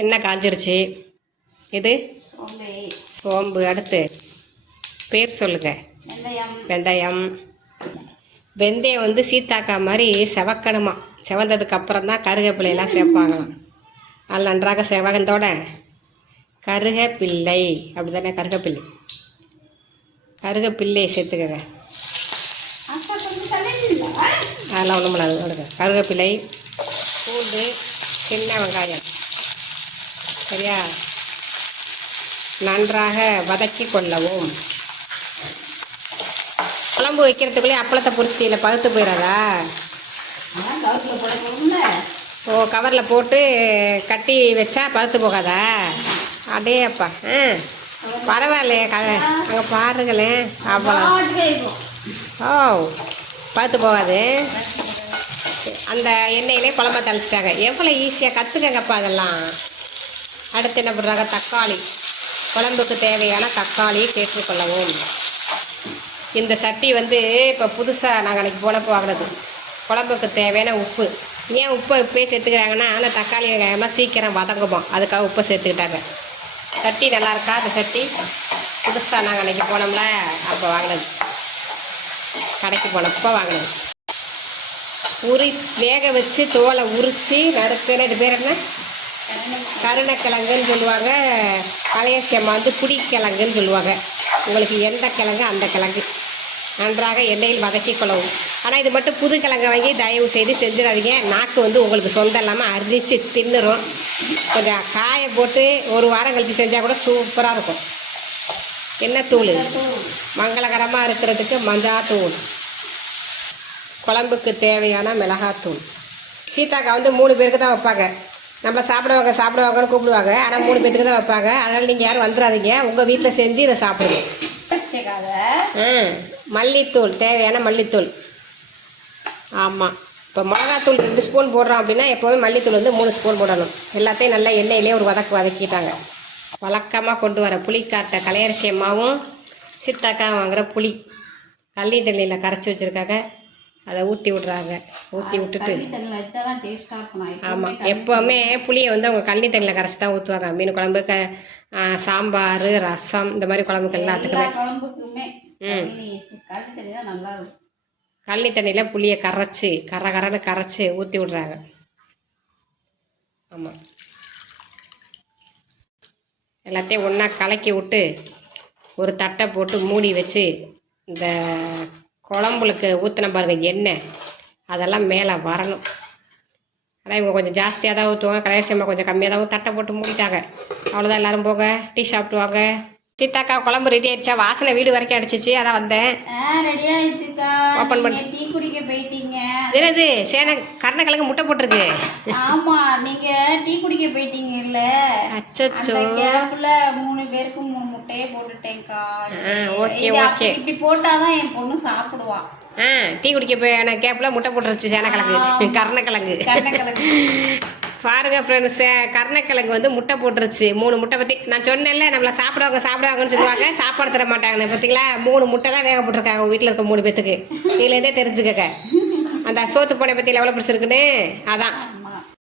எண்ணெய் காஞ்சிருச்சு. இது சோம்பு. அடுத்து பேர் சொல்லுங்க. வெந்தயம். வெந்தயம் வந்து சீத்தாக்கா மாதிரி செவக்கணுமா. செவந்ததுக்கு அப்புறம் தான் கருவேப்பிலையெல்லாம் சேர்ப்பாங்களாம். அது நன்றாக செவகந்தோட கருகப்பிள்ளை, அப்படி தானே, கருகப்பிள்ளை. கருகப்பிள்ளை சேர்த்துக்கங்க. அதெல்லாம் ஒன்றும் பண்ணாது. கருவேப்பிலை, பூண்டு, சின்ன வெங்காயம். சரியா? நன்றாக வதக்கி கொள்ளவும். குழம்பு வைக்கிறதுக்குள்ளே அப்பளத்தை பொரிச்சிட்டில பழுத்து போயிடாதா? ஓ, கவரில் போட்டு கட்டி வச்சா பழுத்து போகாதா? அடே அப்பா. பரவாயில்லையே. அங்கே பாருங்களேன். அவ்வளோ. ஓ, பழுத்து போகாது. அந்த எண்ணெயிலே குழம்ப தளிச்சிட்டாங்க. எவ்வளோ ஈஸியாக கற்றுக்கங்கப்பா அதெல்லாம். அடுத்து என்ன பண்ணுறாங்க? தக்காளி. குழம்புக்கு தேவையான தக்காளியை சேர்த்துக்கொள்ளவும். இந்த சட்டி வந்து இப்போ புதுசாக நாங்கள் அன்றைக்கி போனப்போ வாங்கினது. குழம்புக்கு தேவையான உப்பு. ஏன் உப்பை இப்போயே சேர்த்துக்கிறாங்கன்னா, ஆனால் தக்காளி வெங்காயமாக சீக்கிரம் வதங்குமா, அதுக்காக உப்பை சேர்த்துக்கிட்டாங்க. சட்டி நல்லா இருக்கா? அந்த சட்டி புதுசாக நாங்கள் அன்றைக்கி போனோம்ல, அப்போ வாங்கினது. கடைக்கு போனப்போ வாங்கினது. வேக வச்சு தோலை உரித்து நறுக்குன்னு. இது பேர் என்ன? கருணக்கிழங்குன்னு சொல்லுவாங்க. கலையரசி அம்மா வந்து புடிக்கிழங்குன்னு சொல்லுவாங்க. உங்களுக்கு எந்த கிழங்கு அந்த கிழங்கு நன்றாக எண்ணெயில் வதக்கி கொள்ளவும். ஆனால் இது மட்டும் புது கிழங்கை வாங்கி தயவு செய்து செஞ்சிடாதீங்க. நாக்கு வந்து உங்களுக்கு சொந்தம் இல்லாமல் அரிச்சு தின்னுரும். கொஞ்சம் காய போட்டு ஒரு வாரம் கழித்து செஞ்சால் கூட சூப்பராக இருக்கும். என்ன தூள்? மங்களகரமாக இருக்கிறதுக்கு மஞ்சாத்தூள். குழம்புக்கு தேவையான மிளகாத்தூள். சீத்தாக்கா வந்து 3 பேருக்கு தான் வைப்பாங்க. நம்ம சாப்பிடுவாங்கன்னு கூப்பிடுவாங்க. ஆனால் 3 பேருக்கு தான் வைப்பாங்க. அதனால் நீங்கள் யாரும் வந்துடாதீங்க. உங்கள் வீட்டில் செஞ்சு இதை சாப்பிடுங்க. மல்லித்தூள். தேவையான மல்லித்தூள். ஆமாம். இப்போ மிளகாத்தூள் 2 ஸ்பூன் போடுறோம் அப்படின்னா எப்போவுமே மல்லித்தூள் வந்து 3 ஸ்பூன் போடணும். எல்லாத்தையும் நல்லா எண்ணெயிலே ஒரு வதக்கிட்டாங்க. வழக்கமாக கொண்டு வர புளிக்காட்டை கலையரசி அம்மாவும் சீத்தாக்கா வாங்குகிற புளி கள்ளி தண்ணியில் கரைச்சி வச்சுருக்காங்க. அதை ஊற்றி விட்றாங்க. ஊற்றி விட்டுட்டு ஆமாம், எப்போவுமே புளியை வந்து அவங்க கள்ளி தண்ணியில் கரைச்சி தான் ஊற்றுவாங்க. மீன் குழம்பு, சாம்பார், ரசம், இந்த மாதிரி குழம்புக்கு எல்லாத்துக்குமே கள்ளி தண்ணியில் புளியை கரைச்சி கரன்னு கரைச்சி ஊற்றி விட்றாங்க. ஆமாம், எல்லாத்தையும் ஒன்றா கலக்கி விட்டு ஒரு தட்டை போட்டு மூடி வச்சு இந்த குழம்புக்கு ஊற்றின பாருங்க எண்ணெய், அதெல்லாம் மேலே வரணும். ஆனால் இவங்க கொஞ்சம் ஜாஸ்தியாக தான் ஊற்றுவாங்க. கலையரசி கொஞ்சம் கம்மியாக தான் தட்டை போட்டு மூடிட்டாங்க. அவ்வளோதான். எல்லோரும் போங்க, டீ சாப்பிட்டுவாங்க. சீத்தாக்கா குழம்பு ரெடி ஆயிடுச்சா? வாசனை வீடு வரைக்கும் அடிச்சிச்சு. அதான் வந்தேன். ரெடி ஆயிடுச்சுக்கா. ஓப்பன் பண்ணி டீ குடிக்க போயிட்டீங்க. என்னது கருணக்கிழங்கு முட்டை போட்டிருக்கு. ஆமா, நீங்க டீ குடிக்க போயிட்டீங்க இல்ல? அச்சச்சோ. கேப்ல 3 பேருக்கு 3 முட்டையே போட்டுட்டேன்க்கா. Okay okay. இப்படி போட்டாதான் என் பொண்ணு சாப்பிடுவா. டீ குடிக்க போய் கேப்ல முட்டை போட்டுருச்சு. கருணக்கிழங்கு. பாருங்க ஃப்ரெண்ட்ஸ், கருணக்கிழங்கு வந்து முட்டை போட்டுருச்சு. 3 முட்டை பற்றி நான் சொன்னேன்ல, நம்மளை சாப்பிடுவாங்கன்னு சொல்லுவாங்க. சாப்பாடு தர மாட்டாங்கன்னு. பார்த்தீங்களா? 3 முட்டை தான் வேக போட்டிருக்காங்க வீட்டில் இருக்க 3 பேத்துக்கு. இதுலேருந்தே தெரிஞ்சுக்கங்க அந்த சோத்து பூனை பற்றியில் எவ்வளோ பிடிச்சிருக்குன்னு. அதான்